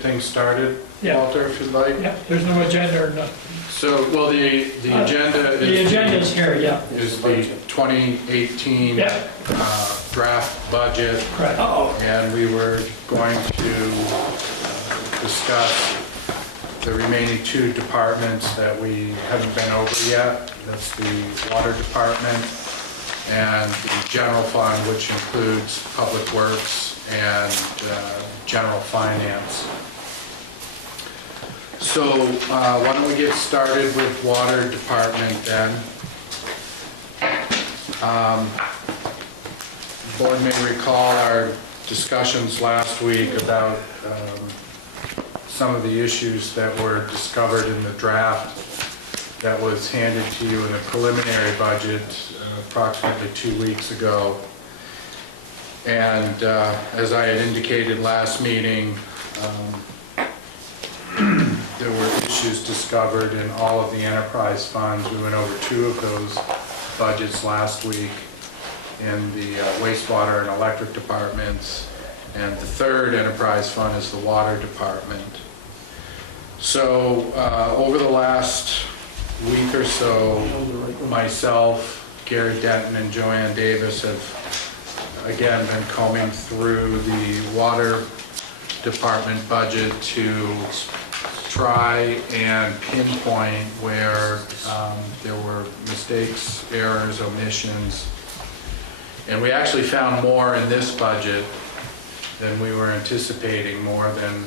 get things started, Yeah. Walter, if you'd like. Yeah, there's no agenda or nothing. So, well, the agenda is... The agenda is here, yeah. Is the 2018 Yeah. Draft budget. Correct. And we were going to discuss the remaining two departments that we haven't been over yet. That's the water department and the general fund, which includes public works and general finance. So why don't we get started with water department then. The board may recall our discussions last week about some of the issues that were discovered in the draft that was handed to you in the preliminary budget approximately 2 weeks ago. And as I had indicated last meeting, there were issues discovered in all of the enterprise funds. We went over 2 of those budgets last week in the wastewater and electric departments. And the third enterprise fund is the water department. So over the last week or so, myself, Gary Denton, and Joanne Davis have again been combing through the water department budget to try and pinpoint where there were mistakes, errors, omissions. And we actually found more in this budget than we were anticipating, more than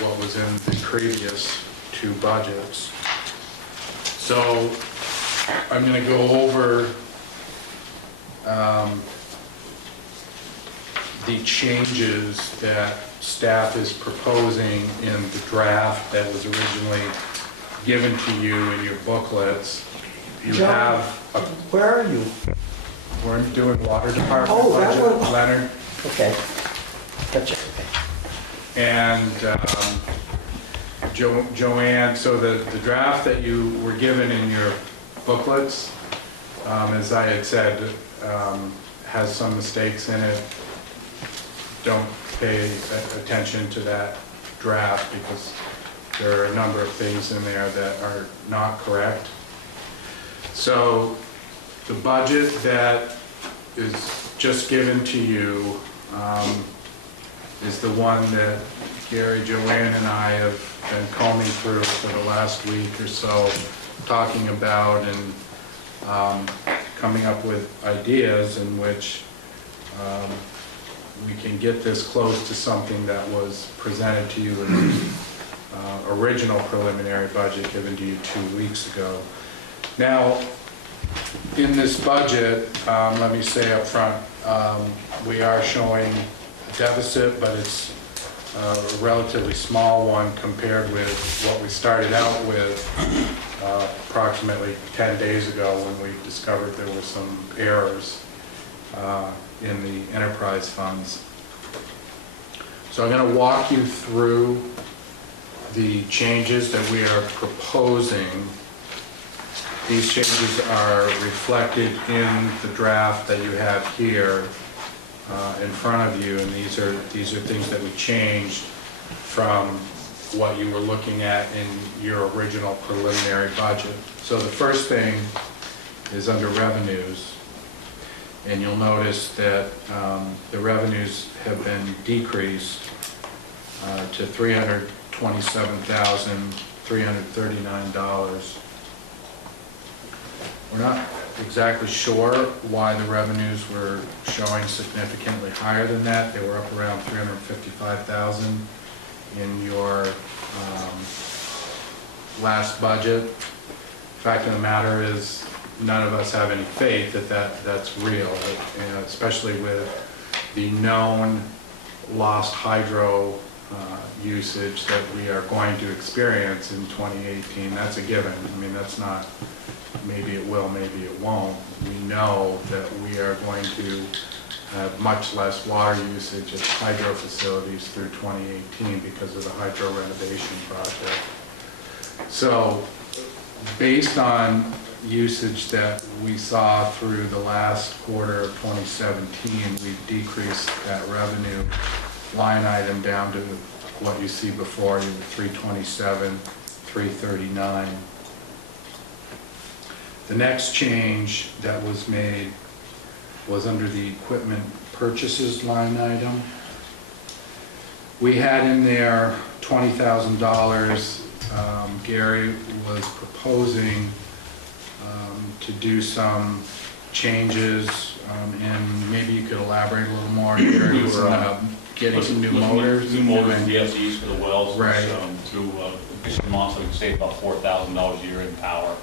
what was in the previous 2 budgets. So I'm going to go over the changes that staff is proposing in the draft that was originally given to you in your booklets. You John, have a, where are you? we're doing water department Oh, that budget, one. Leonard. Okay. Gotcha. And Joanne, so the draft that you were given in your booklets, as I had said, has some mistakes in it. Don't pay attention to that draft because there are a number of things in there that are not correct. So the budget that is just given to you is the one that Gary, Joanne, and I have been combing through for the last week or so, talking about and coming up with ideas in which we can get this close to something that was presented to you in the original preliminary budget given to you 2 weeks ago. Now, in this budget, let me say up front, we are showing a deficit, but it's a relatively small one compared with what we started out with approximately 10 days ago when we discovered there were some errors in the enterprise funds. So I'm going to walk you through the changes that we are proposing. These changes are reflected in the draft that you have here in front of you, and these are things that we changed from what you were looking at in your original preliminary budget. So the first thing is under revenues, and you'll notice that the revenues have been decreased to $327,339. We're not exactly sure why the revenues were showing significantly higher than that. They were up around $355,000 in your last budget. The fact of the matter is, none of us have any faith that that's real, especially with the known lost hydro usage that we are going to experience in 2018. That's a given. I mean, that's not, maybe it will, maybe it won't. We know that we are going to have much less water usage at hydro facilities through 2018 because of the hydro renovation project. So based on usage that we saw through the last quarter of 2017, we've decreased that revenue line item down to what you see before you, 327, 339. The next change that was made was under the equipment purchases line item. We had in there $20,000. Gary was proposing to do some changes, and maybe you could elaborate a little more. Gary was getting some new motors. New motors, VFDs for the wells. Right. Through Vermont, so we can save about $4,000 a year in power.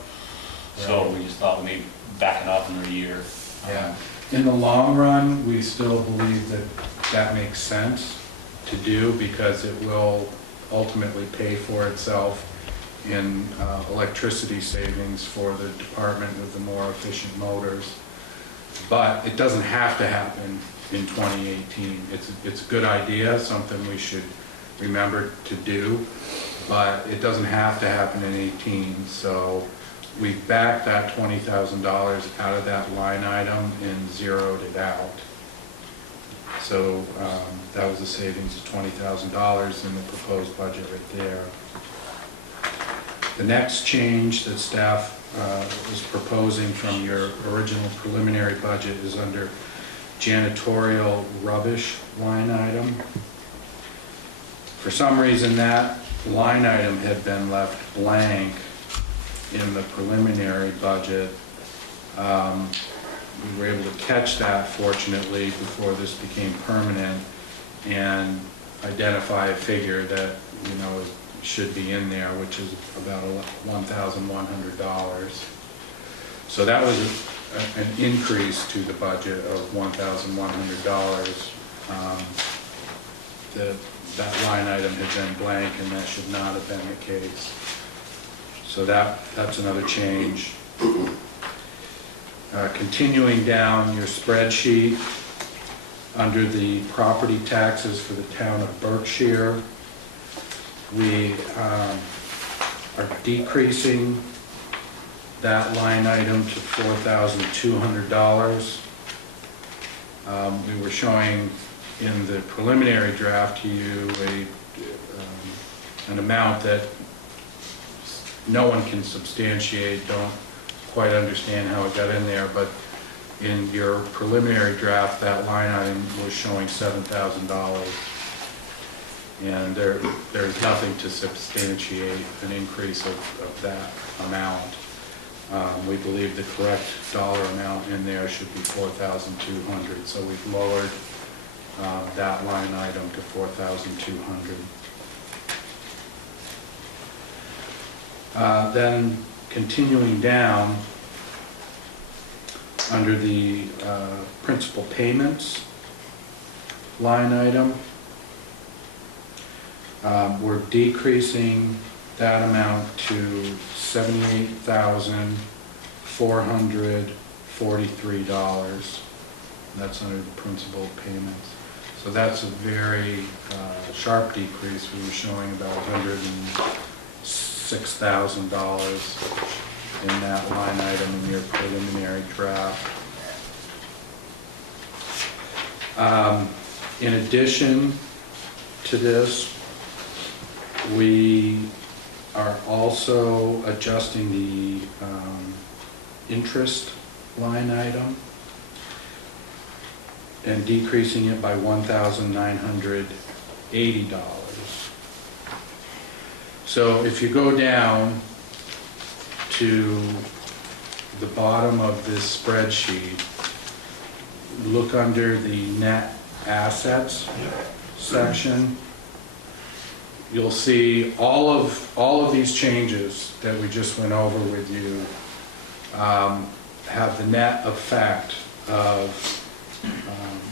So we just thought maybe backing off another year. Yeah. In the long run, we still believe that that makes sense to do because it will ultimately pay for itself in electricity savings for the department with the more efficient motors. But it doesn't have to happen in 2018. It's a good idea, something we should remember to do, but it doesn't have to happen in 18. So we backed that $20,000 out of that line item and zeroed it out. So that was a savings of $20,000 in the proposed budget right there. The next change that staff is proposing from your original preliminary budget is under janitorial rubbish line item. For some reason, that line item had been left blank in the preliminary budget. We were able to catch that, fortunately, before this became permanent and identify a figure that, should be in there, which is about $1,100. So that was an increase to the budget of $1,100. That line item had been blank, and that should not have been the case. So that's another change. Continuing down your spreadsheet, under the property taxes for the town of Berkshire, we are decreasing that line item to $4,200. We were showing in the preliminary draft to you an amount that no one can substantiate, don't quite understand how it got in there, but in your preliminary draft, that line item was showing $7,000. And there's nothing to substantiate an increase of that amount. We believe the correct dollar amount in there should be $4,200, so we've lowered that line item to $4,200. Then continuing down, under the principal payments line item, we're decreasing that amount to $78,443. That's under the principal payments. So that's a very sharp decrease. We were showing about $106,000 in that line item in your preliminary draft. In addition to this, we are also adjusting the interest line item and decreasing it by $1,980. So if you go down to the bottom of this spreadsheet, look under the net assets section, you'll see all of these changes that we just went over with you have the net effect of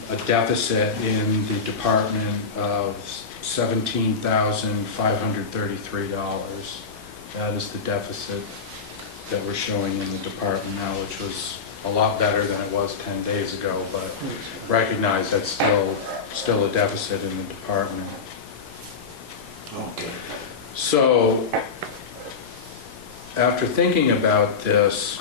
a deficit in the department of $17,533. That is the deficit that we're showing in the department now, which was a lot better than it was 10 days ago, but recognize that's still a deficit in the department. Okay. So, after thinking about this,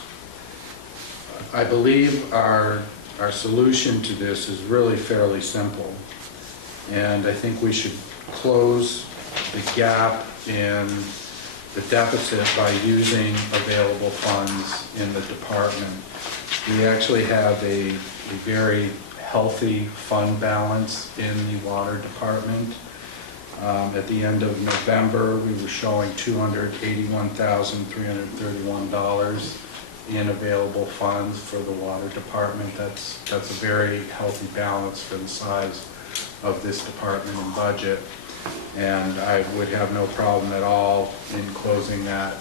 I believe our solution to this is really fairly simple. And I think we should close the gap in the deficit by using available funds in the department. We actually have a very healthy fund balance in the water department. At the end of November, we were showing $281,331 in available funds for the water department. That's a very healthy balance for the size of this department and budget. And I would have no problem at all in closing that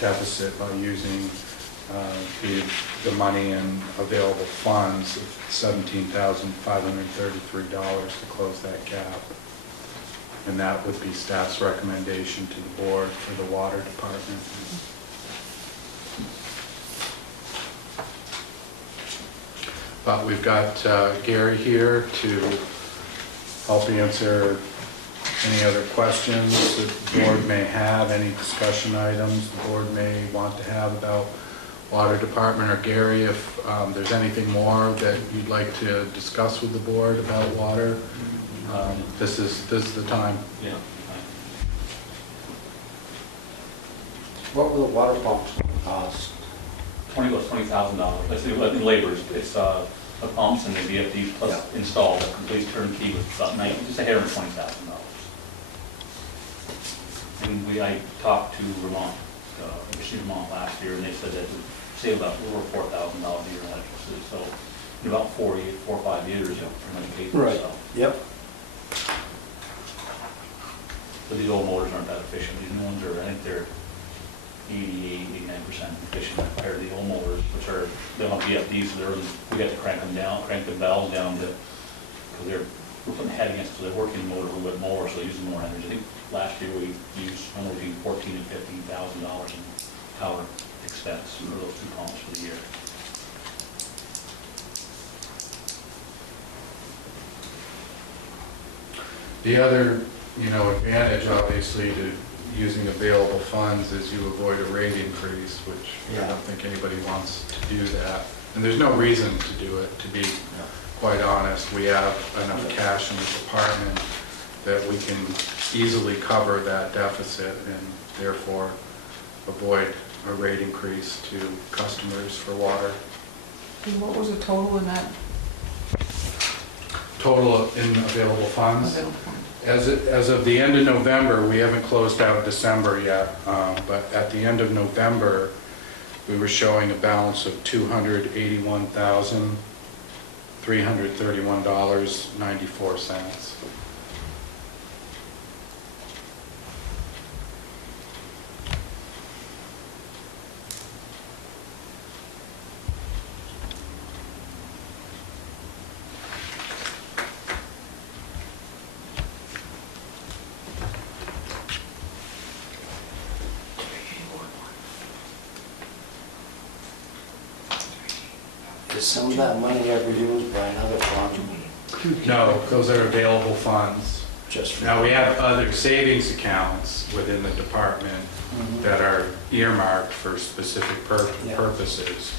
deficit by using the money in available funds of $17,533 to close that gap. And that would be staff's recommendation to the board for the water department. But we've got Gary here to help answer any other questions that the board may have, any discussion items the board may want to have about water department. Or Gary, if there's anything more that you'd like to discuss with the board about water, this is the time. Yeah. What will the water pumps cost? $20,000. That's the labor. It's the pumps and the VFDs plus installed, a complete turnkey with about just a hair and $20,000. And I talked to Vermont, Vermont last year, and they said that it would save about over $4,000 a year in electricity. So in about 4 or 5 years, pretty much paid for Right. itself. Yep. But these old motors aren't that efficient. These new ones are, I think they're 89% efficient compared to the old motors, which are, they don't have VFDs, so we have to crank them down, crank the valves down to, because we're putting the head against, so they're working the motor a little bit more, so they're using more energy. I think last year we used somewhere between $14,000 and $15,000 in power expense for those two pumps for the year. The other, advantage obviously to using available funds is you avoid a rate increase, which I don't think anybody wants to do that. And there's no reason to do it, to be quite honest. We have enough cash in the department that we can easily cover that deficit and therefore avoid a rate increase to customers for water. And what was the total in that? Total in available funds? Available fund? As of the end of November, we haven't closed out December yet, but at the end of November, we were showing a balance of $281,331.94. Is some of that money ever used by another fund? No, those are available funds. Just for... Now, we have other savings accounts within the department that are earmarked for specific purposes,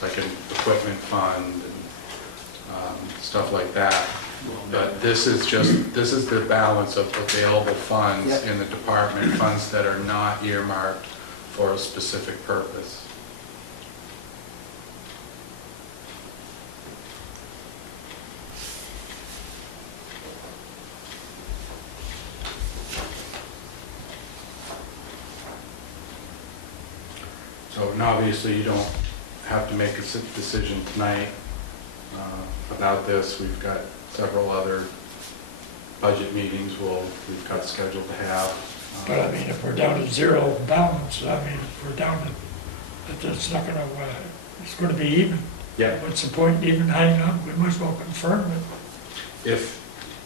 like an equipment fund and stuff like that. But this is the balance of available funds in the department, funds that are not earmarked for a specific purpose. So, and obviously, you don't have to make a decision tonight about this. We've got several other budget meetings we've got scheduled to have. But I mean, if we're down to zero balance, I mean, if we're down to, it's not gonna, it's gonna be even. Yeah. What's the point even hanging on? We might as well confirm it. If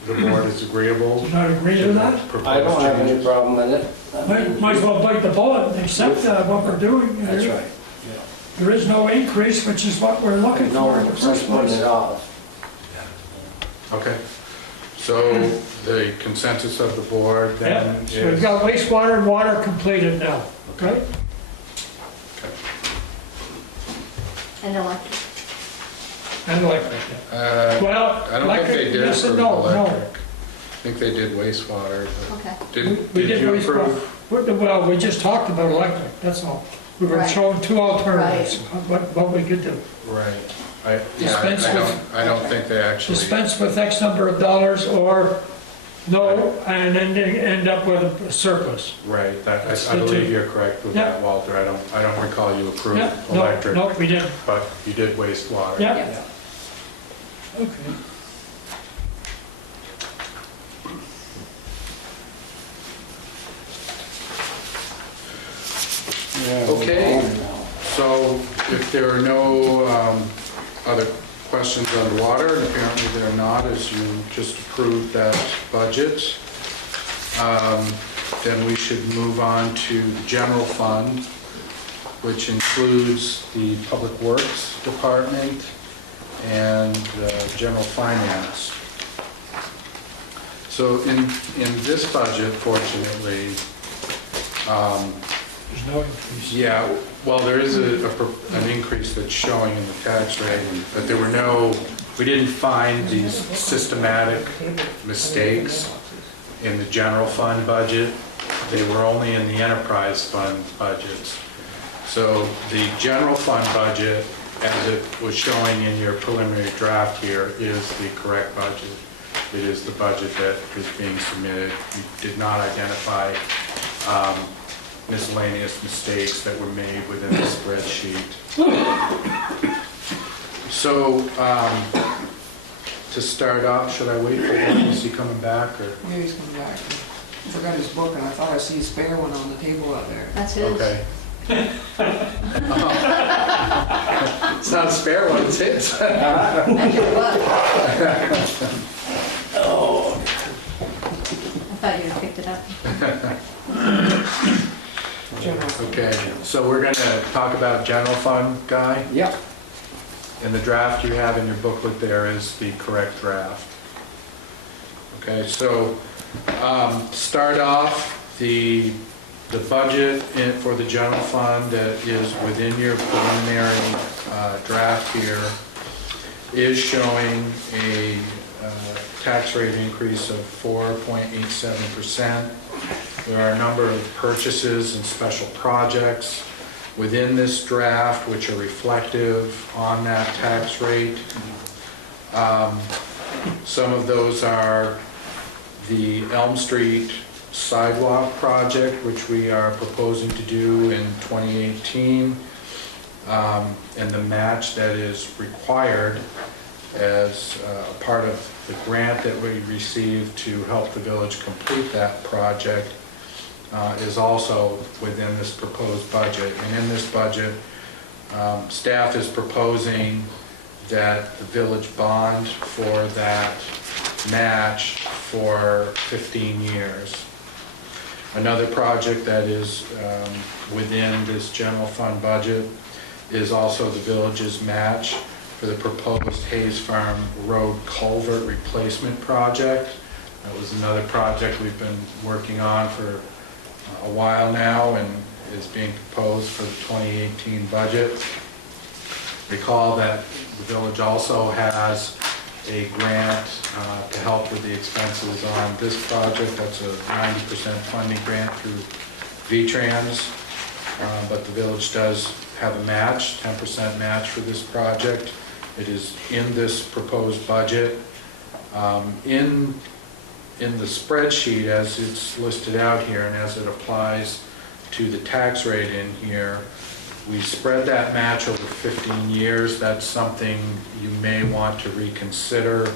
the board is agreeable. Do you not agree to that? I don't have any problem with it. Might as well bite the bullet and accept what we're doing. That's right. There is no increase, which is what we're looking for in the No, first just putting place. it off. Okay. So the consensus of the board Yeah, then so we've is. got wastewater and water completed now, okay? And electric. And electric, yeah. Well, I don't think they electric, did yes for and the no, no. electric. think they did wastewater. but Okay. We Did you wastewater. approve? Well, we just talked about electric, that's all. We were Right. showing two alternatives, what we could do. Right. I Dispense with- I don't think they actually, Dispense with X number of dollars or no, and then they end up with a surplus. right, That's I the believe two. you're correct with Yeah. that, Walter. I don't recall you approved Yeah, electric, no, we didn't. but you did wastewater. Yeah. Okay. Okay. So if there are no other questions on water, and apparently there are not, as you just approved that budget, then we should move on to the general fund, which includes the Public Works Department and general finance. So in this budget, fortunately, There's no increase. yeah, well, there is an increase that's showing in the tax rate, but there were no, we didn't find these systematic mistakes in the general fund budget. They were only in the enterprise fund budgets. So the general fund budget, as it was showing in your preliminary draft here, is the correct budget. It is the budget that is being submitted. We did not identify miscellaneous mistakes that were made within the spreadsheet. So, to start off, should I wait for him? Is he coming back, or? Yeah, he's coming back. I forgot his book, and I thought I see a spare one on the table out there. That's his. Okay. It's not a spare one, it's his. That's your book. I thought you had picked it up. General. Okay, so we're gonna talk about general fund, Guy? Yep. And the draft you have in your booklet there is the correct draft. Okay, so, start off, the budget for the general fund that is within your preliminary draft here is showing a tax rate increase of 4.87%. There are a number of purchases and special projects within this draft which are reflective on that tax rate. Some of those are the Elm Street sidewalk project, which we are proposing to do in 2018, and the match that is required as part of the grant that we received to help the village complete that project is also within this proposed budget. And in this budget, staff is proposing that the village bond for that match for 15 years. Another project that is within this general fund budget is also the village's match for the proposed Hayes Farm Road culvert replacement project. That was another project we've been working on for a while now and is being proposed for the 2018 budget. Recall that the village also has a grant to help with the expenses on this project. That's a 90% funding grant through V-Trans, but the village does have a match, 10% match for this project. It is in this proposed budget. In the spreadsheet, as it's listed out here and as it applies to the tax rate in here, we spread that match over 15 years. That's something you may want to reconsider.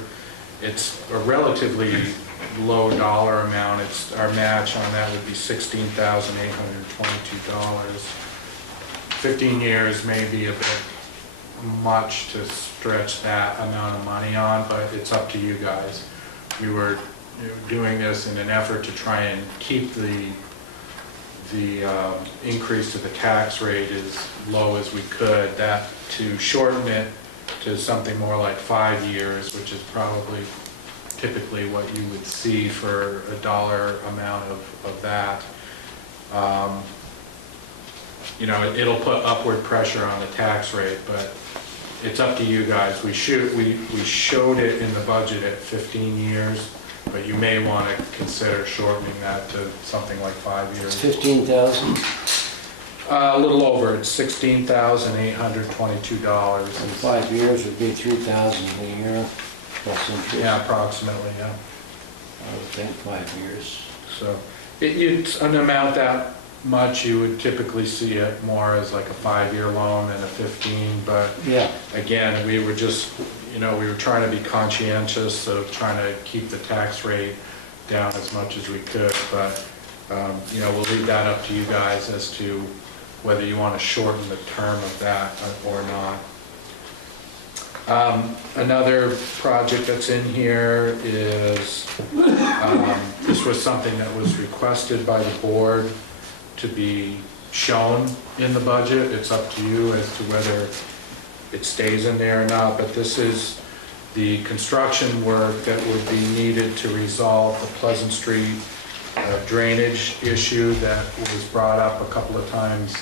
It's a relatively low dollar amount. Our match on that would be $16,822. 15 years may be a bit much to stretch that amount of money on, but it's up to you guys. We were doing this in an effort to try and keep the increase to the tax rate as low as we could, that to shorten it to something more like 5 years, which is probably typically what you would see for a dollar amount of that. You know, it'll put upward pressure on the tax rate, but it's up to you guys. We showed it in the budget at 15 years. but you may want to consider shortening that to something like 5 It's years. 15,000? A little over, it's $16,822. 5 years would be 3,000 a year plus interest. Yeah, approximately, yeah. I would think 5 years. So it's an amount that much, you would typically see it more as like a 5-year loan than a 15, but Yeah, again, we were just, we were trying to be conscientious of trying to keep the tax rate down as much as we could, but, we'll leave that up to you guys as to whether you want to shorten the term of that or not. Another project that's in here is, this was something that was requested by the board to be shown in the budget. It's up to you as to whether it stays in there or not, but this is the construction work that would be needed to resolve the Pleasant Street drainage issue that was brought up a couple of times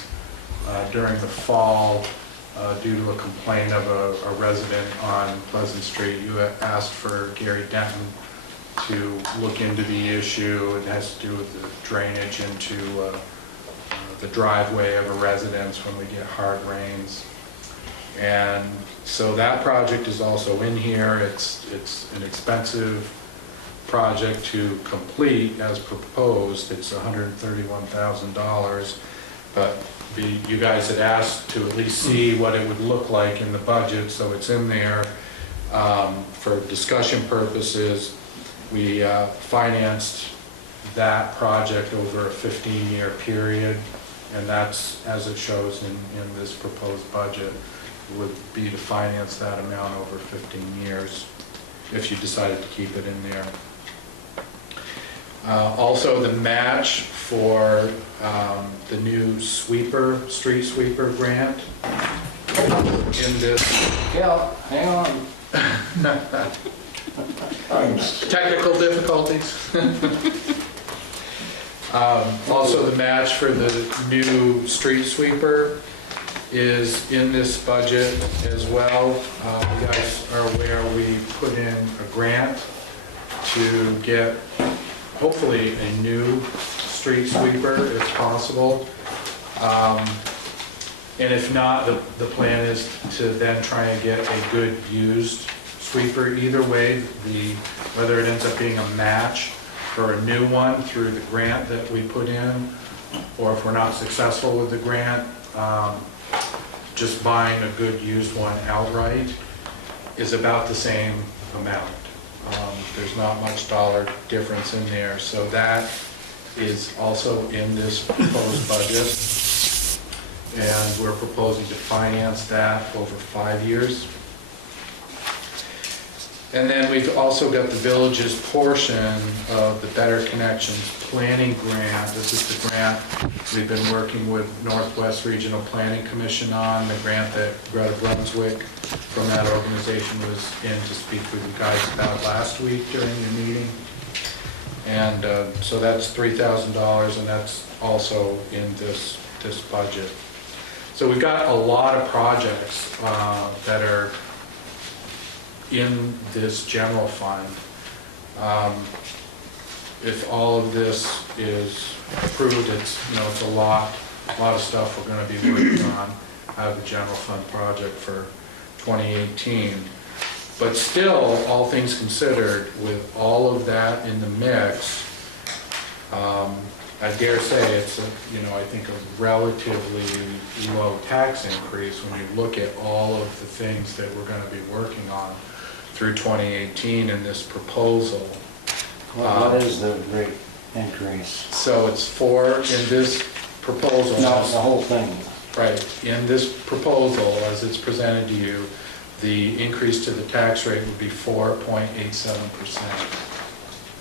during the fall due to a complaint of a resident on Pleasant Street. You had asked for Gary Denton to look into the issue. It has to do with the drainage into the driveway of a residence when we get hard rains. And so that project is also in here. It's an expensive project to complete as proposed. It's $131,000, but you guys had asked to at least see what it would look like in the budget, so it's in there. For discussion purposes, we financed that project over a 15-year period, and that's, as it shows in this proposed budget, would be to finance that amount over 15 years if you decided to keep it in there. Also, the match for the new street sweeper grant in this. Cal, hang on. Technical difficulties. Also, the match for the new street sweeper is in this budget as well. You guys are aware we put in a grant to get hopefully a new street sweeper if possible. And if not, the plan is to then try and get a good used sweeper. Either way, whether it ends up being a match for a new one through the grant that we put in, or if we're not successful with the grant, just buying a good used one outright is about the same amount. There's not much dollar difference in there, so that is also in this proposed budget, and we're proposing to finance that over 5 years. And then we've also got the village's portion of the Better Connections Planning Grant. This is the grant we've been working with Northwest Regional Planning Commission on, the grant that Greta Brunswick from that organization was in to speak with you guys about last week during your meeting. And so that's $3,000, and that's also in this budget. So we've got a lot of projects that are in this general fund. If all of this is approved, it's a lot of stuff we're going to be working on out of the general fund project for 2018. But still, all things considered, with all of that in the mix, I dare say it's I think a relatively low tax increase when you look at all of the things that we're going to be working on through 2018 in this proposal. What is the rate increase? So it's in this proposal. No, the whole thing. Right, in this proposal, as it's presented to you, the increase to the tax rate would be 4.87%.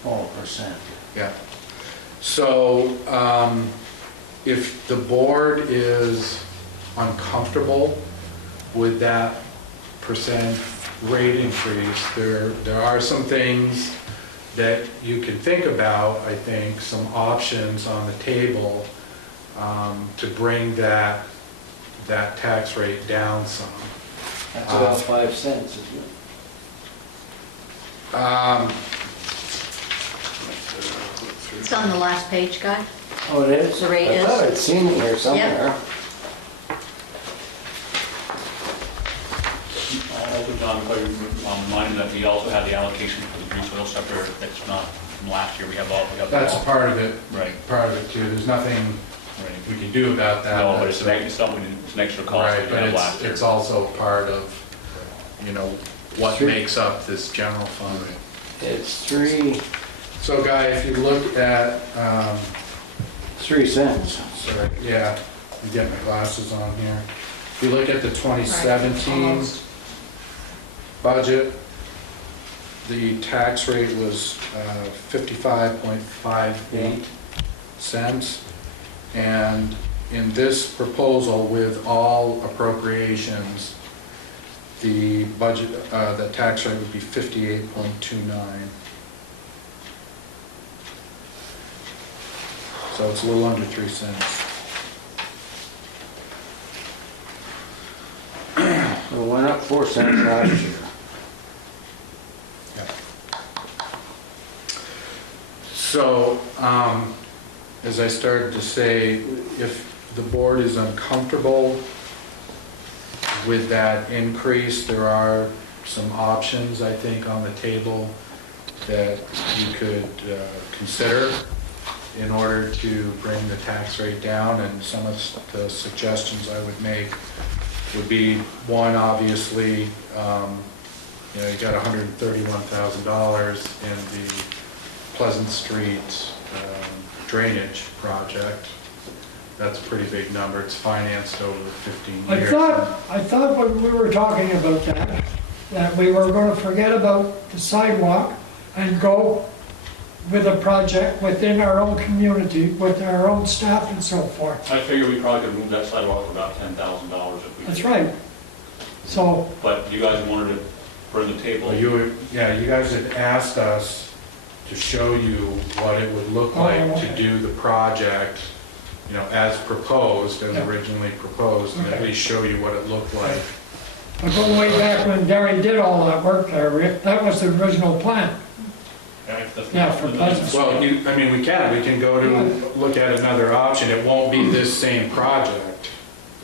4%. Yeah. So if the board is uncomfortable with that percent rate increase, there are some things that you can think about, I think, some options on the table to bring that tax rate down some. That's about 5 cents, isn't it? It's on the last page, Guy. Oh, it is? The rate I thought is? I'd seen it here somewhere. Also, John, if I remind you that we also have the allocation for the grease oil separator that's not from last year. We have That's a part of it, Right, part of it too. There's nothing right. we can do about that. No, but it's That's- something, it's an extra cost Right, that we but had last year. it's also part of, what Sure. makes up this general fund. It's 3 So Guy, if you look at, cents. sorry, yeah, you get my glasses on here. If you look at the 2017 Almost. budget, the tax rate was 55.58 cents. And in this proposal with all appropriations, the budget, the tax rate would be 58.29. So it's a little under 3 cents. It went up 4 cents last year. So, as I started to say, if the board is uncomfortable with that increase, there are some options, I think, on the table that you could consider in order to bring the tax rate down. And some of the suggestions I would make would be, one, obviously, you got $131,000 in the Pleasant Street drainage project. That's a pretty big number. It's financed over 15 years. I thought when we were talking about that we were gonna forget about the sidewalk and go with a project within our own community, with our own staff and so forth. I figure we probably could move that sidewalk for about $10,000 if we. That's right. So, But you guys wanted to bring the table. Well, you guys had asked us to show you what it would look like to do the project, as proposed, as Yeah. originally proposed, and at Okay. least show you what it looked like. I go way back when Gary did all that work there, Rick, that was the original plan. Yeah, for Pleasant Street. Well, we can go to look at another option. It won't be this same project.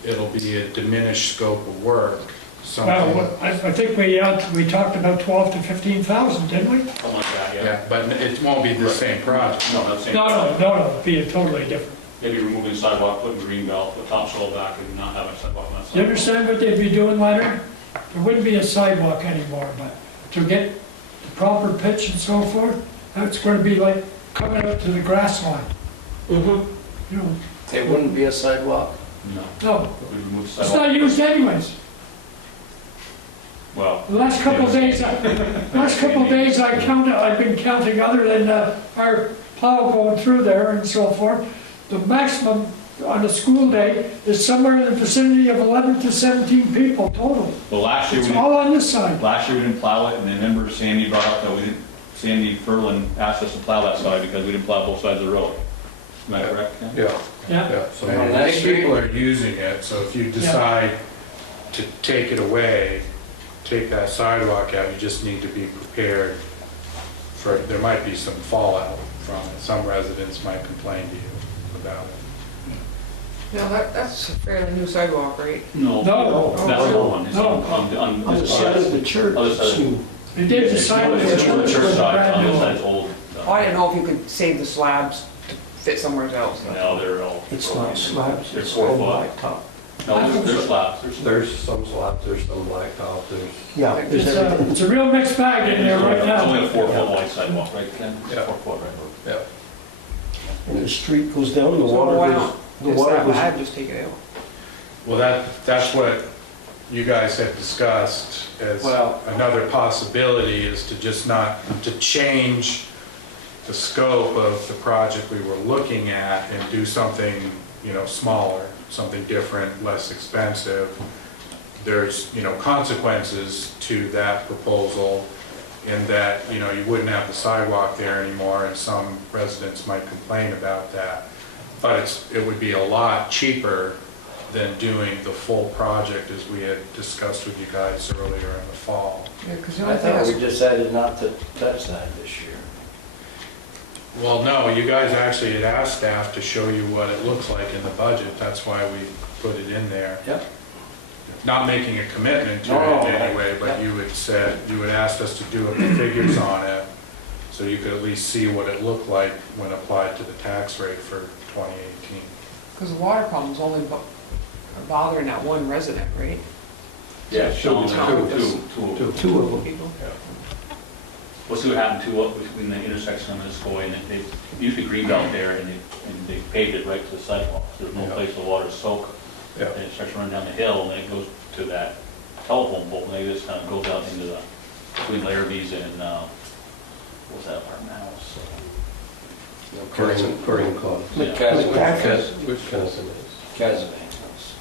It'll be a diminished scope of work, something. Well, I think we talked about 12 to 15,000, didn't we? Something like that, yeah. Yeah, but it won't be the same project. No, not the same. No, it'd be totally different. Maybe removing the sidewalk, putting green belt, put topsoil back, and not having a sidewalk on that side. You understand what they'd be doing, Leonard? There wouldn't be a sidewalk anymore, but to get the proper pitch and so forth, that's gonna be like coming up to the grass line. You know, There wouldn't be a sidewalk? No, no, we removed the it's sidewalk. not used anyways. Well. The last couple of days, I've been counting other than our plow going through there and so forth. The maximum on a school day is somewhere in the vicinity of 11 to 17 people total. Well, last year, It's we all on this side. didn't plow it, and then remember Sandy brought up that Sandy Furlan asked us to plow that side because we didn't plow both sides of the road. Am I correct, Ken? Yeah. Yeah. So And I that's think people are using it, so if you decide to take it away, take that sidewalk out, you just need to be prepared for, there might be some fallout from it. Some residents might complain to you about it. No, that's a fairly new sidewalk, right? No. No. That's the one. It's No. on On the this side of side. the church. Other side. They did the side of the It's on the church church with the side, on brand this new. side's old. Oh, I didn't know if you could save the slabs to fit somewhere else. No, they're all. It's not slabs, They're it's 4 all foot. blacktop. No, there's slabs. There's some slabs, there's some blacktop, there's. Yeah, there's everything. It's a real mixed bag in there right It's only now. a 4 foot wide sidewalk, right, Ken? It's Yeah. 4 foot, right? Yeah. And the street goes down, the So water why goes, not? the It's water that goes. bad, just take it out. Well, that's what you guys had discussed as Well- another possibility, is to just not, to change the scope of the project we were looking at and do something, smaller, something different, less expensive. There's, consequences to that proposal in that, you wouldn't have the sidewalk there anymore, and some residents might complain about that. But it would be a lot cheaper than doing the full project as we had discussed with you guys earlier in the fall. Yeah, because the I only thing thought we that's, decided not to touch that this year. Well, no, you guys actually had asked staff to show you what it looks like in the budget. That's why we put it in there. Yep. Not making a commitment to No, it in any way, but yep. you had said, you had asked us to do the figures on it, so you could at least see what it looked like when applied to the tax rate for 2018. Because the water problem's only bothering that one resident, right? Yeah, Should be two of them. People. We'll see what happened between the intersection of Missisquoi and they used to be green belt there and they paved it right to the sidewalk. There's no Yeah. place for water to soak. Yeah. And it starts running down the hill and then it goes to that telephone pole and then it just kind of goes out into the, between Larrabee's and, what's that apartment house? Curling Club. McCaskey. Which Kennison is? Casablanca house.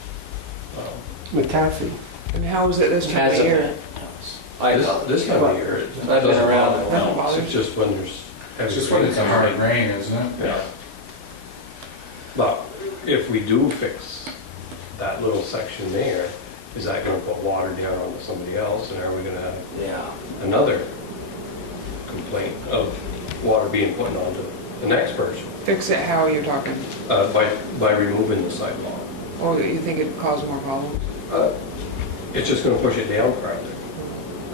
McCaffey. And how is it this time of year? I thought, This time of year. I've been around it. Nothing bothers It's just when there's. It's just when it's a hard rain, isn't it? Yeah. But if we do fix that little section there, is that gonna put water down onto somebody else? And are we gonna have Yeah. another complaint of water being put onto the next person? Fix it how you're talking? By removing the sidewalk. Or you think it'd cause more problems? It's just gonna push it down farther.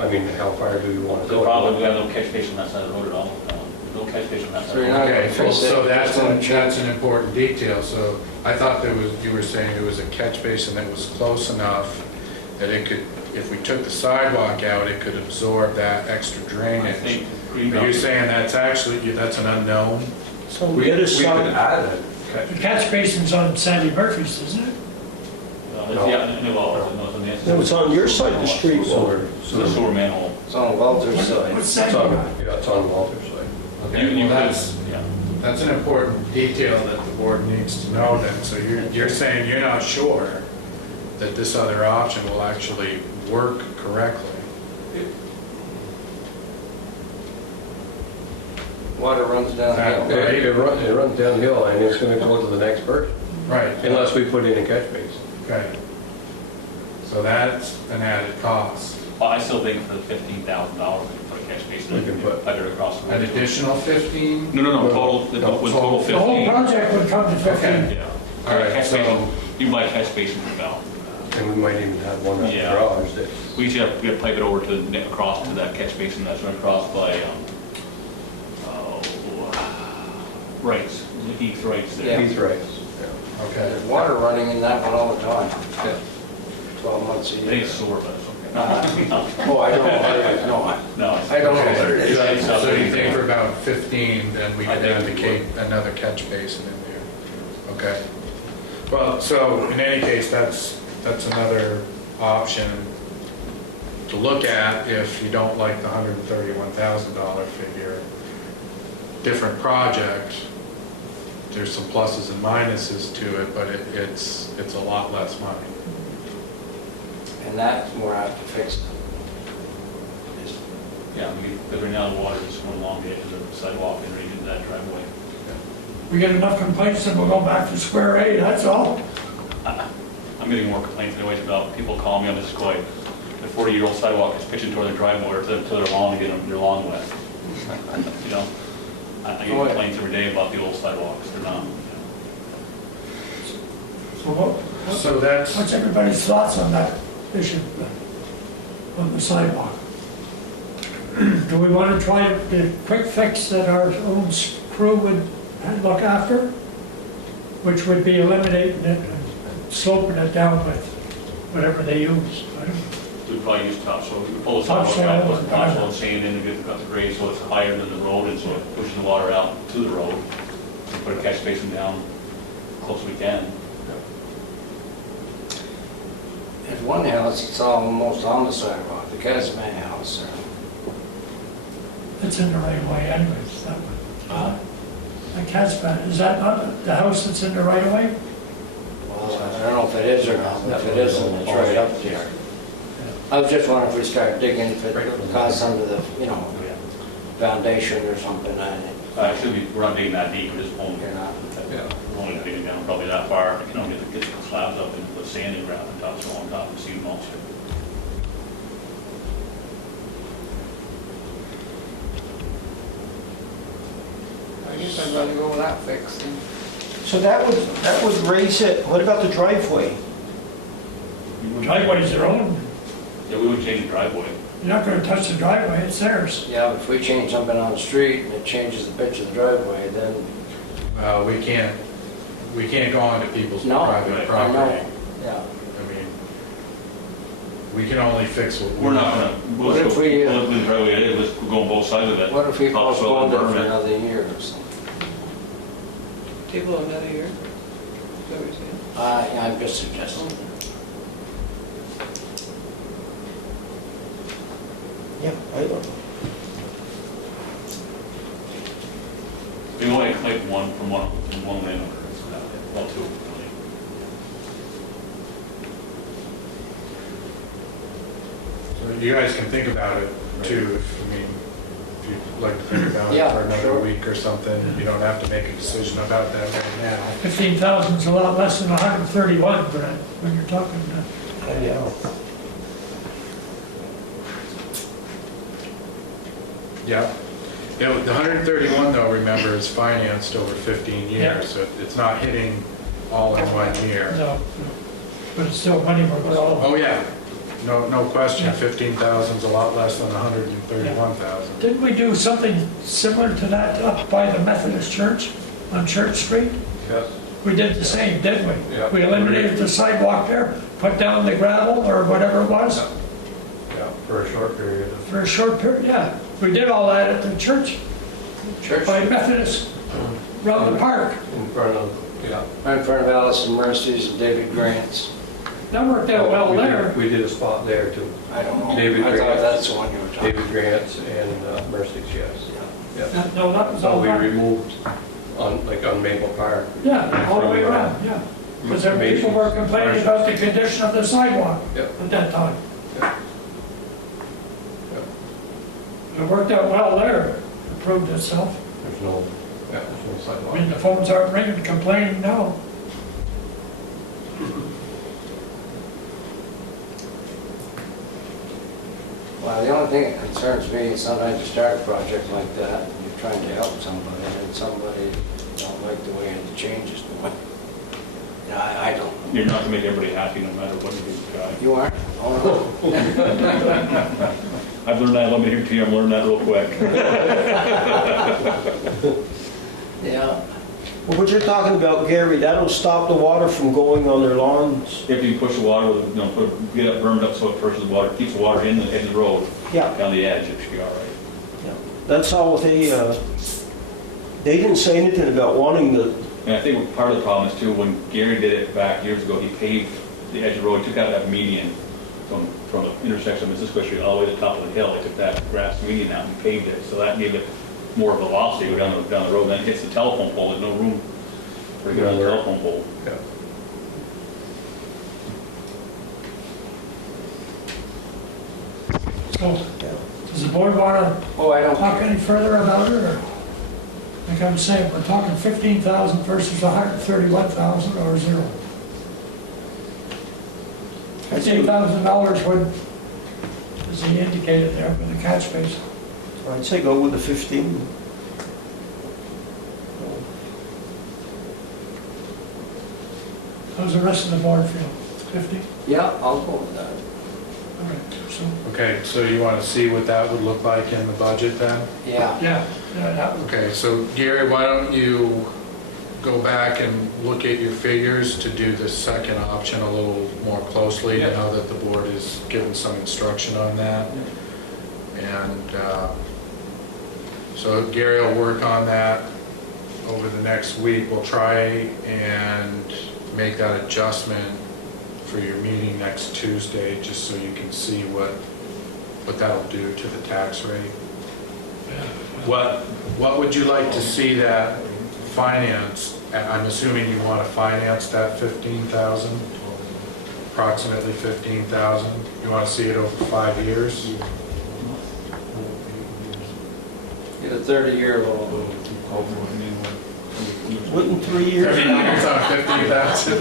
I mean, how far do you wanna The go? problem, we have no catch basin on that side of the road at all. No catch basin on that side So of the you're road. not Okay, gonna fix so it, that's, it's gonna that's an important detail, so I thought there was, you were saying there was a catch basin that was close enough that it could, if we took the sidewalk out, it could absorb that extra I drainage. think green Are you belt, saying that's actually, that's an unknown? So we could add a The catch basin's on Sandy Murphy's, isn't it? yeah, No, it's on your side of the street, So the sewer manhole. It's on Walter's side. What's It's that? on, yeah, it's on Walter's side. Okay, well, that's, Yeah. that's an important detail that the board needs to know then. So you're saying you're not sure that this other option will actually work correctly? Water runs downhill. It runs downhill and it's gonna go to the next person, Right. unless we put in a catch basin. Okay. So that's an added cost. Well, I still think for the $15,000, we can put a catch basin We in, can put- plug it across the An road. additional 15? No, total, with total The whole 15. project would come to 15. Yeah. All right, Catch so- basin, you buy a catch basin for about, And we might even have one at the Yeah. garage that, we should have, we have to pipe it over to, across to that catch basin that's run across by, Wrights, Heath Wrights there. Yeah. he's right. Okay. There's water running in that one all the time. 12 months a It year. ain't sewer, but it's okay. Oh, I don't know what it is, no, No. I don't know what it is. It's- So you think for about 15, then we could indicate another catch basin in there? Okay. Well, so in any case, that's another option to look at if you don't like the $131,000 figure. Different project, there's some pluses and minuses to it, but it's a lot less money. And that's where I have to fix it. Yeah, because right now the water is going along the edge of the sidewalk and right into that driveway. We get enough complaints and we'll go back to square A, that's all. I'm getting more complaints anyways about people calling me on this quite. The 40-year-old sidewalk is pitching toward their driveway or to their lawn to get their lawn wet. You know, I get complaints every day about the old sidewalks, they're not, So So that's, what's everybody's thoughts on that issue, on the sidewalk? Do we want to try the quick fix that our own crew would look after? Which would be eliminating it and sloping it down with whatever they use. I don't know. we'd probably use topsoil. We pull the sidewalk Topsoil out, put and topsoil and sand in to get the grade so it's higher than the road and so it pushes the water out to the road. We put a catch basin down close as we can. There's one house, it's almost on the sidewalk, the Casablanca house there. It's in the right of way anyways, that one. The Catspan, is that not the house that's in the right of way? Well, I don't know if it is or not, but if it isn't, it's right up there. I was just wondering if we start digging, if it caused under the, foundation or something, We're not digging that deep, we're just pulling, you're not. Yeah. we're only digging down probably that far. You know, get the slabs up and put sand in ground and topsoil on top and seed mulch. I'd rather go with that fixed. than- So that would raise it, what about the driveway? Driveway's their own, Yeah, we would change the driveway. you're not gonna touch the driveway, it's theirs. Yeah, but if we change something on the street and it changes the pitch of the driveway, then, we can't go onto people's no, private I property. know, yeah. I mean, we can only fix what we We're not gonna, What if we, let's leave the driveway, let's go on both sides of it. What if we Topsoil and postponed it berm for it. another year or something? Table another year? Is that what you're saying? I'm just suggesting. Yeah, I don't know. We only claim one from one landowner, well, two, really. So you guys can think about it too, if you'd like to think about it Yeah, for another sure. week or something. You don't have to make a decision about that right now. 15,000 is a lot less than 131, Brent, when you're talking, Yeah. Yeah. Yeah, the 131 though, remember, is financed over 15 Yeah. years, so it's not hitting all in one year. no, but it's still money we're all. Oh, yeah, no question, Yeah. 15,000 is a lot less than 131,000. Didn't we do something similar to that up by the Methodist Church on Church Street? Yes. We did the same, didn't we? Yeah. We eliminated the sidewalk there, put down the gravel or whatever it was, Yeah, for a short period of. for a short period, yeah. We did all that at the church, Church, by Methodist, around the park. In front of, yeah. right in front of Allison Mercy's and David Grant's. That worked out well We did- there. We did a spot there too. I don't know. David I thought Grant's. that's the one you were talking David Grant's and Mercy's, yes. about. Yeah. No, that was So all we right. removed on Maple Park. Yeah, all the way around, yeah. Because people were complaining about the condition of the sidewalk Yep. at that time. Yep. It worked out well there, it proved itself. There's no, yeah, there's no I sidewalk. mean, the phones aren't ringing complaining now. Well, the only thing that concerns me is sometimes you start a project like that, and you're trying to help somebody, and somebody don't like the way it changes. Yeah, I don't. You're not gonna make everybody happy no matter what you do, guy. You aren't? Oh, I've learned that, let me hear it to you, I'm learning that real quick. no. Yeah. Well, what you're talking about, Gary, that'll stop the water from going on their lawns? If you push the water, with, get it burned up so it pushes the water, keeps the water in the edge of the road, Yeah, down the edge, it should be all right. that's all they didn't say anything about wanting the, And I think part of the problem is too, when Gary did it back years ago, he paved the edge of the road, took out that median from the intersection of Mississippi Street all the way to the top of the hill. He took that grass median out and paved it, so that gave it more velocity go down the road. Then it hits the telephone pole, there's no room for it to get on the telephone pole. Yeah. So, does the board want to Oh, I don't talk care. any further about it, or? Like I'm saying, we're talking 15,000 versus 131,000 or zero. $15,000 would, as he indicated there, with the catch basin. I'd say go with the 15. How's the rest of the board feel? 50? Yeah, I'll go with that. All right, so, Okay, so you want to see what that would look like in the budget then? Yeah. yeah, that would, Okay, so Gary, why don't you go back and look at your figures to do the second option a little more closely, to know that the board is given some instruction on that. And so Gary will work on that over the next week. We'll try and make that adjustment for your meeting next Tuesday, just so you can see what that'll do to the tax rate. What would you like to see that financed? I'm assuming you want to finance that 15,000, approximately 15,000. You want to see it over 5 years? Get a 30-year loan. Wouldn't 3 years, 15,000.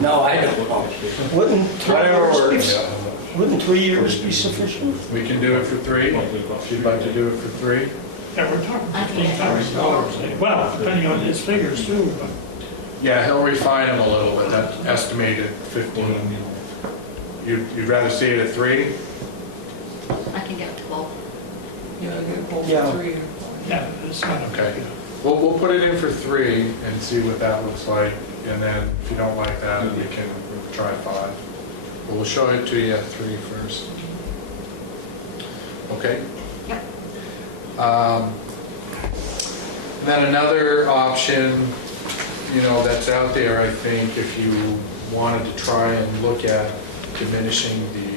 No, I don't know. wouldn't 3 Whatever years, works. wouldn't 3 years be sufficient? We can do it for 3, if you'd like to do it for 3. Yeah, we're talking I think $15,000. Well, depending on his figures too, but. Yeah, he'll refine them a little bit, that estimated 15. You'd rather see it at 3? I can get 12. Yeah, get a quote Yeah. for 3. Yeah, it's not Okay. We'll put it in for 3 and see what that looks like, and then if you don't like that, we can try 5. But we'll show it to you at 3 first. Okay? Yep. Then another option, that's out there, I think, if you wanted to try and look at diminishing the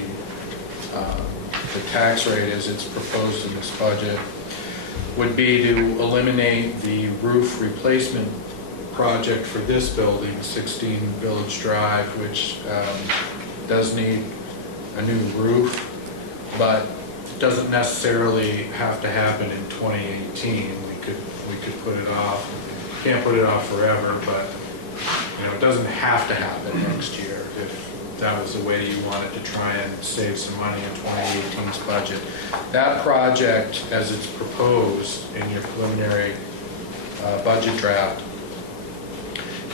tax rate as it's proposed in this budget, would be to eliminate the roof replacement project for this building, 16 Village Drive, which does need a new roof, but doesn't necessarily have to happen in 2018. We could put it off. Can't put it off forever, but it doesn't have to happen next year if that was the way you wanted to try and save some money in 2018's budget. That project, as it's proposed in your preliminary budget draft,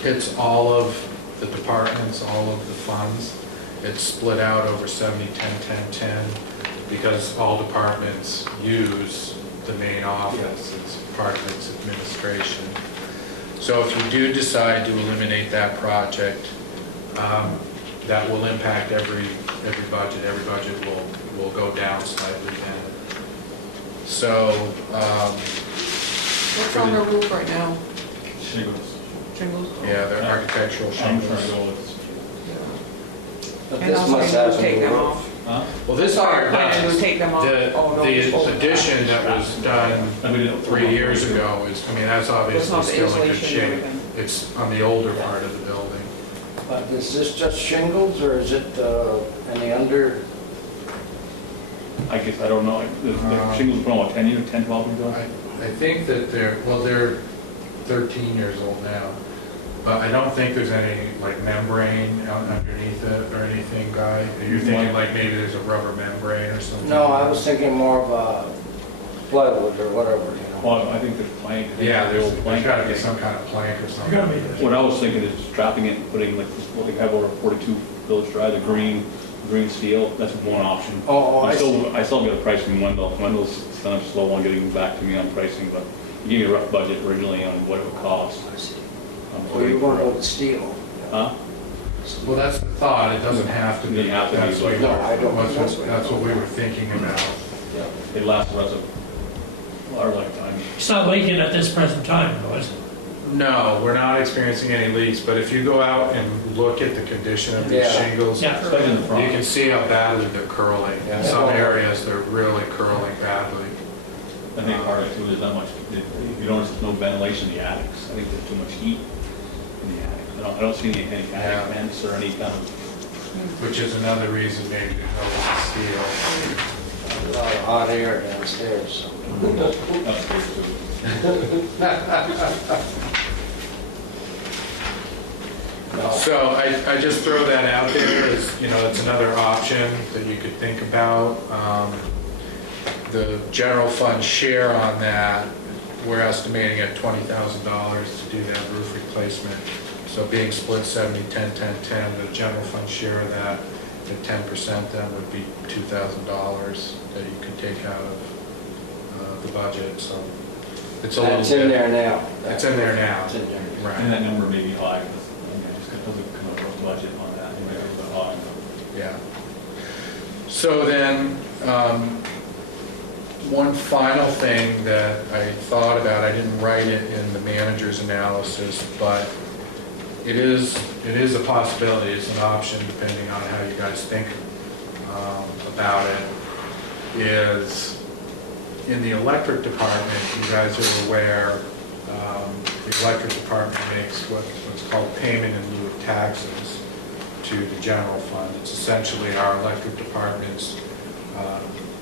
hits all of the departments, all of the funds. It's split out over 70, 10, 10, 10, because all departments use the main office as part of its administration. So if you do decide to eliminate that project, that will impact every budget. Every budget will go down slightly then. So, What's on the roof right now? Shingles. Shingles? yeah, they're architectural I'm trying to shingles. go with, But And this also must you have would some take them roof. off. huh? Well, this Sorry, part plan does. to take them off. Oh, no, just The open them. addition that was done And we didn't- 3 years ago is, that's obviously That's not the still in good insulation and shape. everything. It's on the older part of the building. But is this just shingles, or is it any under? I guess, I don't know, the shingles put on what, 10 years, 10, 12 years ago? I think that they're 13 years old now, but I don't think there's any like membrane out underneath it or anything, Guy. You're thinking like maybe there's a rubber membrane or something? No, I was thinking more of a plywood or whatever, Well, I think there's plank. I think Yeah, the there's old plank. gotta be some kind of plank or something. Gotta be. What I was thinking is dropping it and putting like what they have over 42 Village Drive, the green steel, that's one option. Oh, I I still get a price from Wendell. Wendell's kind of slow on getting back to me on pricing, but he gave me a rough budget originally on what it would cost. I see. Well, you're going with the steel. Huh? Well, that's the thought, it doesn't have to be. Doesn't have to be, That's what but- we No, I don't- were- That's what we were thinking about. Yeah. It lasts us our lifetime. It's not leaking at this present time, though, is it? No, we're not experiencing any leaks, but if you go out and look at the condition of these Yeah. shingles, Yeah. Especially in the you front. can see how badly they're curling. In Yeah. some areas, they're really curling badly. I think part of it too is not much, you notice there's no ventilation in the attics. I think there's too much heat in the attic. I don't see any Yeah. attic vents or any kind of, Which is another reason maybe to go with steel. A lot of hot air downstairs, so. that's good too. So I just throw that out there as, it's another option that you could think about. The general fund share on that, we're estimating at $20,000 to do that roof replacement. So being split 70, 10, 10, 10, the general fund share of that at 10% then would be $2,000 that you could take out of the budget, so it's a little That's in bit- there now. It's in there now. It's in there. And Right, that number may be high, because it doesn't come up with a budget on that, it may be a bit high. yeah. So then, one final thing that I thought about, I didn't write it in the manager's analysis, but it is a possibility, it's an option depending on how you guys think about it, is in the electric department, you guys are aware, the electric department makes what's called payment in lieu of taxes to the general fund. It's essentially our electric department's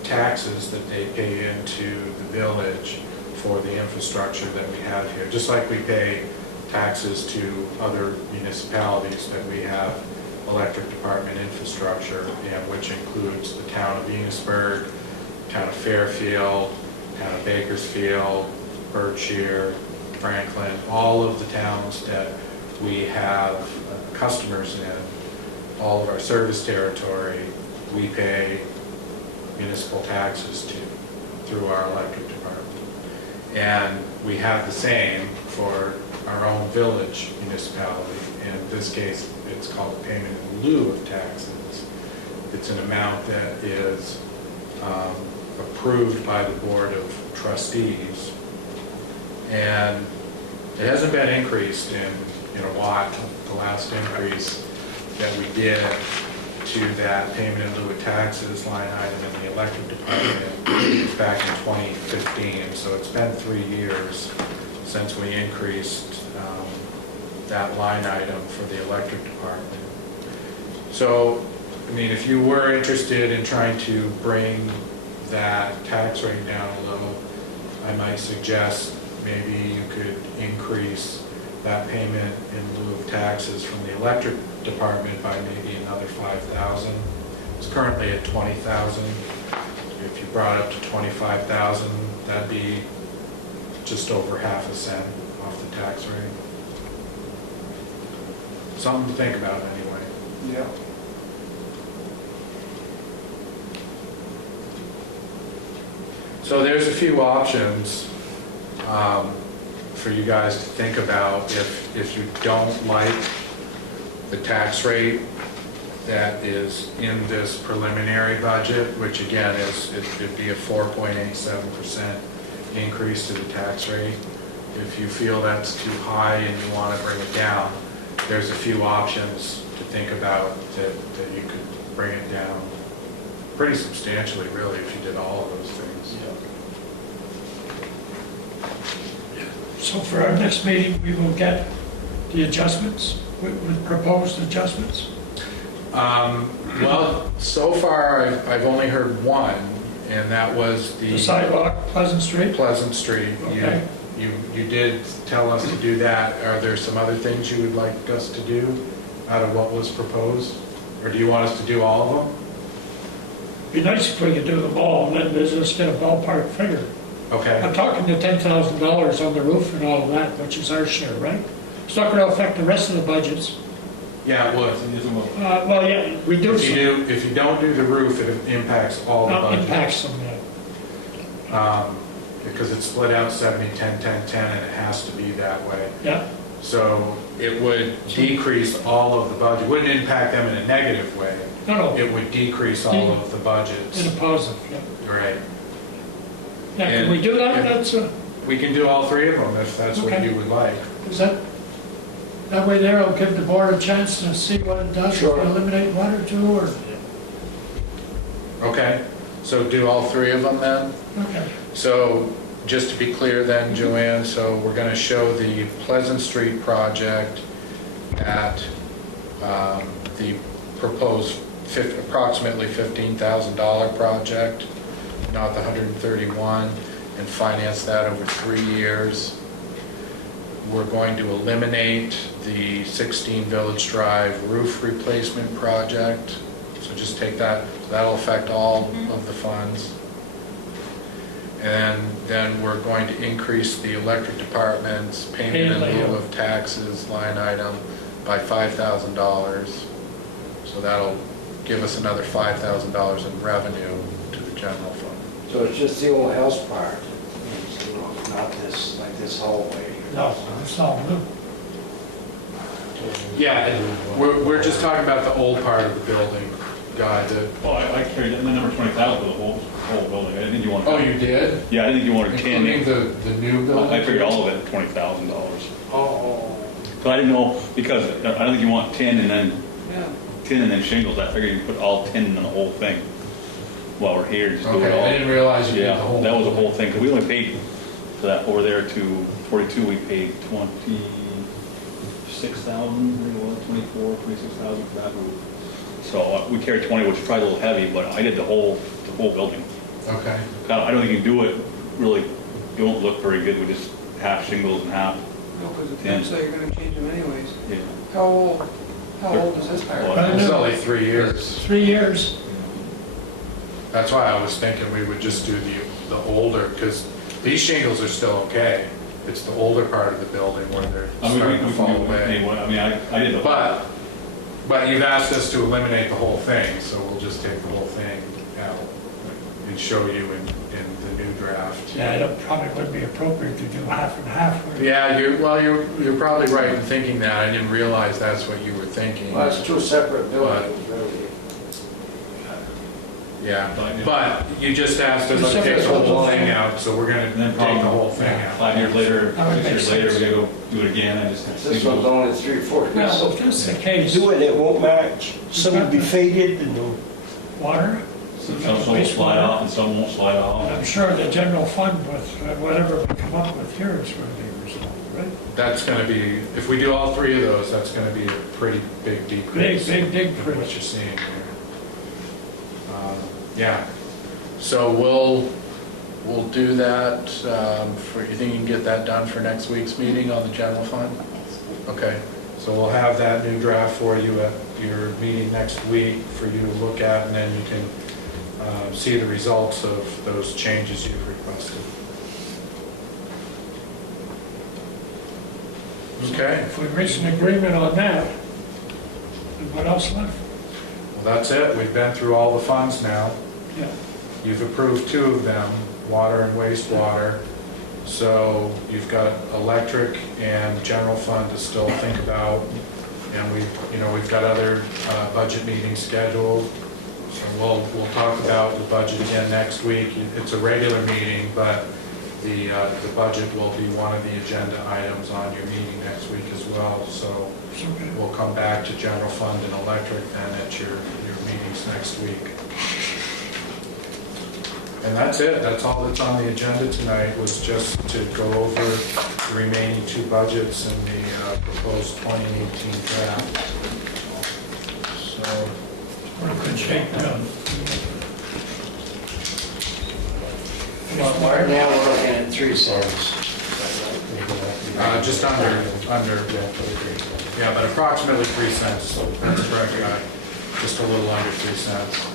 taxes that they pay into the village for the infrastructure that we have here. Just like we pay taxes to other municipalities that we have electric department infrastructure, and which includes the town of Enosburg, town of Fairfield, Town of Bakersfield, Berkshire, Franklin, all of the towns that we have customers in, all of our service territory, we pay municipal taxes to, through our electric department. And we have the same for our own village municipality. In this case, it's called payment in lieu of taxes. It's an amount that is approved by the Board of Trustees. And it hasn't been increased in a while. The last increase that we did to that payment in lieu of taxes line item in the electric department was back in 2015. So it's been 3 years since we increased that line item for the electric department. So, I mean, if you were interested in trying to bring that tax rate down a little, I might suggest maybe you could increase that payment in lieu of taxes from the electric department by maybe another $5,000. It's currently at $20,000. If you brought it up to $25,000, that'd be just over half a cent off the tax rate. Something to think about anyway. Yeah. So there's a few options for you guys to think about if you don't like the tax rate that is in this preliminary budget, which again it'd be a 4.87% increase to the tax rate. If you feel that's too high and you want to bring it down, there's a few options to think about that you could bring it down pretty substantially, really, if you did all of those things. So for our next meeting, we will get the adjustments, with proposed adjustments. Well, so far I've only heard one, and that was The sidewalk, Pleasant Street. Pleasant Street. Okay. You did tell us to do that. Are there some other things you would like us to do out of what was proposed? Or do you want us to do all of them? Be nice if we could do them all, and then just get a ballpark figure. Okay. I'm talking to $10,000 on the roof and all of that, which is our share, right? It's not gonna affect the rest of the budgets. Yeah, it would. Well, yeah, reduce them. If you don't do the roof, it impacts all the Not budget. impacts them, yeah. Because it's split out 70, 10, 10, 10, and it has to be that way. Yeah, So it would decrease all of the budget. Wouldn't impact them in a negative way. no, It would decrease all of the budgets. in a positive, yeah. Right. Yeah, can we do that? And- That's, We can do all three of them if that's what Okay. you would like. is that way there, will give the board a chance to see what it does, Sure. eliminate one or two, or, Okay, so do all three of them then? okay. So just to be clear then, Joanne, so we're going to show the Pleasant Street project at the proposed approximately $15,000 project, not the 131, and finance that over 3 years. We're going to eliminate the 16 Village Drive roof replacement project. So just take that, that'll affect all of the funds. And then we're going to increase the electric department's payment in lieu of taxes line item by $5,000. So that'll give us another $5,000 in revenue to the general fund. So it's just the old house part, you know, not this, like this hallway. No, it's all new. Yeah, we're just talking about the old part of the building, Guy. Well, I carried the number 20,000 for the whole building. I didn't think you wanted. Oh, you did? Yeah, I didn't think you wanted 10. Including the new building? I figured all of it at $20,000. Oh. So I didn't know, because I don't think you want 10 and then Yeah. shingles. I figured you put all 10 in the whole thing while we're here. Just do it Okay, all. I didn't realize you did the Yeah, whole. that was the whole thing, because we only paid for that over there to 42, we paid 26,000, I think it was, 26,000 for that roof. So we carried 20, which is probably a little heavy, but I did the whole building. Okay. I don't think you can do it, really, it won't look very good with just half shingles and half, No, because eventually you're gonna change them anyways. yeah. How old is this part? Well, I It's know. only 3 years. 3 years. I That's why I was thinking we would just do the older, because these shingles are still okay. It's the older part of the building where they're I mean, starting to we fall can do away. anyway. I mean, I did the. But you've asked us to eliminate the whole thing, so we'll just take the whole thing out and show you in the new draft. Yeah, it probably would be appropriate to do half and half. wouldn't it? Yeah, you're probably right in thinking that. I didn't realize that's what you were thinking. Well, it's two separate buildings, really. Yeah, but you just asked us to take the whole thing out, so we're gonna And then take the whole thing out. 5 years later, That would 6 years make later, we sense. gotta go do it again, I just. This one's only 3/4. Well, if that's the case, Do it, it won't match. Some will be faded and water, Some will slide off and some won't slide and off. I'm sure the general fund with whatever we come up with here is going to be resolved, right? That's gonna be, if we do all three of those, that's gonna be a pretty big decrease. Big in what decrease. you're seeing here. Yeah, so we'll do that, you think you can get that done for next week's meeting on the general fund? Okay, so we'll have that new draft for you at your meeting next week for you to look at, and then you can see the results of those changes you've requested. Okay, If we reach an agreement on that, then what else left? well, that's it. We've been through all the funds now. Yeah. You've approved two of them, water and wastewater. So you've got electric and general fund to still think about. And we've got other budget meetings scheduled. So we'll talk about the budget again next week. It's a regular meeting, but the budget will be one of the agenda items on your meeting next week as well. So Okay. we'll come back to general fund and electric then at your meetings next week. And that's it. That's all that's on the agenda tonight, was just to go over the remaining two budgets and the proposed 2018 draft. So, We're in good shape now. Well, right now, we're looking at 3 cents. just under, yeah, but approximately 3 cents. That's correct, Guy. Just a little under 3 cents.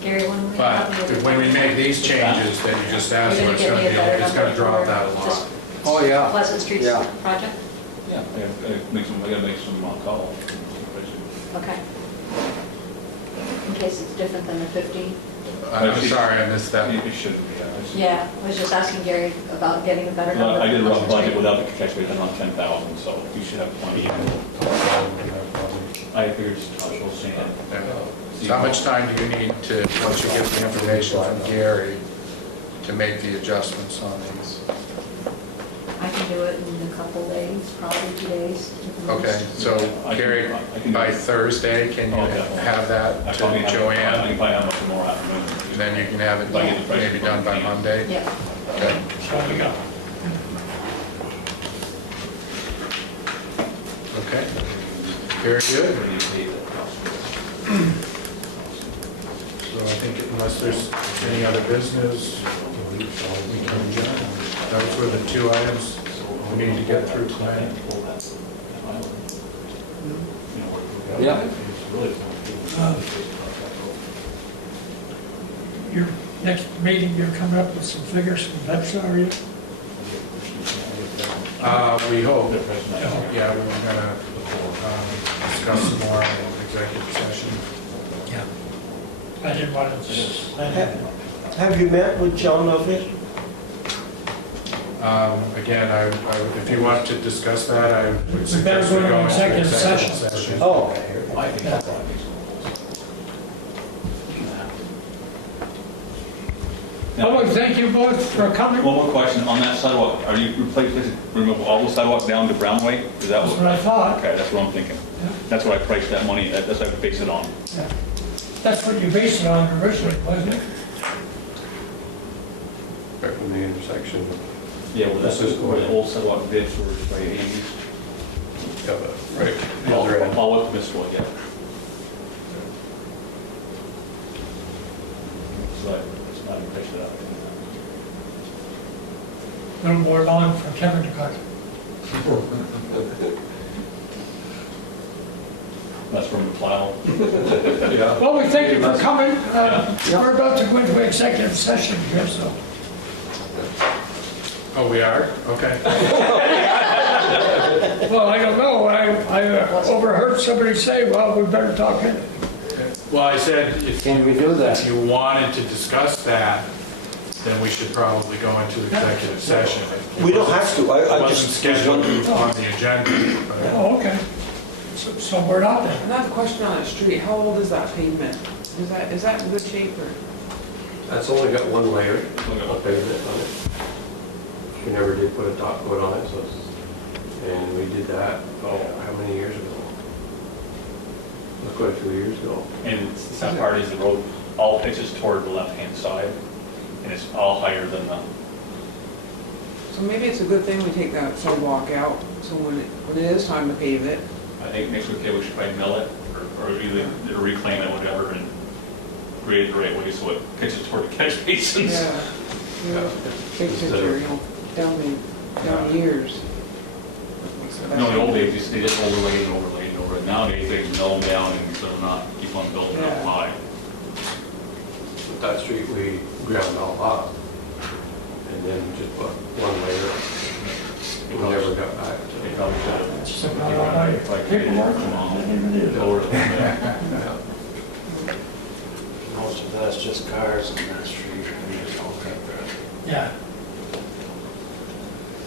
Gary, when we. But when we make these changes that you just asked for, it's gonna drop that a lot. Oh, yeah. Pleasant Street Yeah. project? Yeah, I gotta make some calls. Okay. In case it's different than the 50? I'm sorry, I missed that. It shouldn't be, yeah. Yeah, I was just asking Gary about getting a better number. I did a for rough Pleasant budget Street. without the catch basin on 10,000, so you should have plenty. I figured I was saying. So how much time do you need to, once you get the information from Gary, to make the adjustments on these? I can do it in a couple days, probably 2 days. Okay, so Gary, by Thursday, can you have that to I Joanne? can probably have much more afternoon. And then you can have it maybe done by Monday? Yeah. Okay. So we got, Okay. Very good. So I think unless there's any other business, we can adjourn. Those were the two items we need to get through tonight. Yeah. your next meeting, you're coming up with some figures from VEPSA, are you? We hope. Yeah, we were gonna discuss some more in executive session. Yeah. I didn't want to. have you met with John of it? Again, if you want to discuss that, I would suggest better we go go to into executive executive session. session. Oh, Well, thank you both for coming. One more question, on that sidewalk, are you replacing, remove all the sidewalk down to Brownway? Is that That's what? what I thought. Okay, that's what I'm thinking. Yeah. That's what I priced that money, that's what I base it on. Yeah. That's what you based it on originally, wasn't it? Right from the intersection. Yeah, well, that's This is where the going- old sidewalk ditch where Amy's. Yeah, but right, the other end. All up to this one, yeah. So it's not even fixed it up. A little more lawn for Kevin to cut. That's from the plow. Yeah. Well, we thank you for coming. We're about to go into executive session here, so. Oh, we are? Okay. Well, I don't know. I overheard somebody say, well, we better talk in. Well, I said if Can we do that? you wanted to discuss that, then we should probably go into executive session. We don't have to, It I wasn't just. scheduled on the agenda. but- Oh, okay. So we're not there. Another question on the street, how old is that pavement? Is that in good shape or? That's only got one layer of pavement on it. We never did put a top coat on it, so it's, and we did that, oh, how many years ago? Quite a few years ago. And the sad part is the road all pitches toward the left-hand side, and it's all higher than the, So maybe it's a good thing we take that sidewalk out, so when it is time to pave it, I think next week, we should probably mill it, or either reclaim it, whatever, and grade it the right way so it pitches toward the catch basins. yeah, big picture, you know, down years. No, in the old days, they just overlaid and overlaid and overlaid. Nowadays, they mill them down and so they're not, keep on building up Yeah. high. But that street, we ground all up, and then just put one layer. We never got back to They it. probably should have. It's about all right. Like, Paperwork, come on, it even is. lower it a little bit. Yeah. Most of that's just cars on that street, and you just don't think that. Yeah.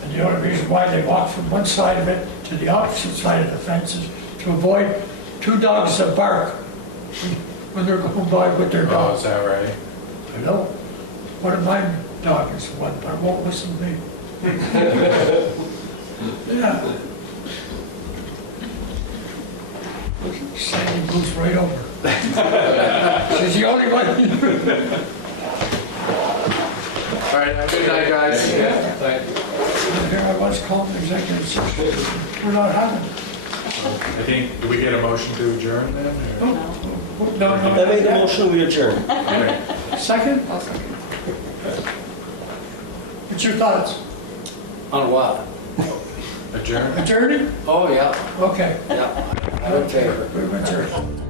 And the only reason why they walk from one side of it to the opposite side of the fence is to avoid two dogs that bark when they're going by with their Oh, dogs. is that right? I know. One of my dogs is one, but won't listen to me. Yeah. Sandy moves right over. She's the only one. All right, have a good night, guys. Here I was calling executive session. We're not having it. I think, do we get a motion to adjourn then? or- No, I made the motion, we adjourn. Okay. Second? I'll second. What's your thoughts? On what? Adjourn? Adjourning? Oh, yeah, Okay. yeah, I'm in favor. We're adjourned.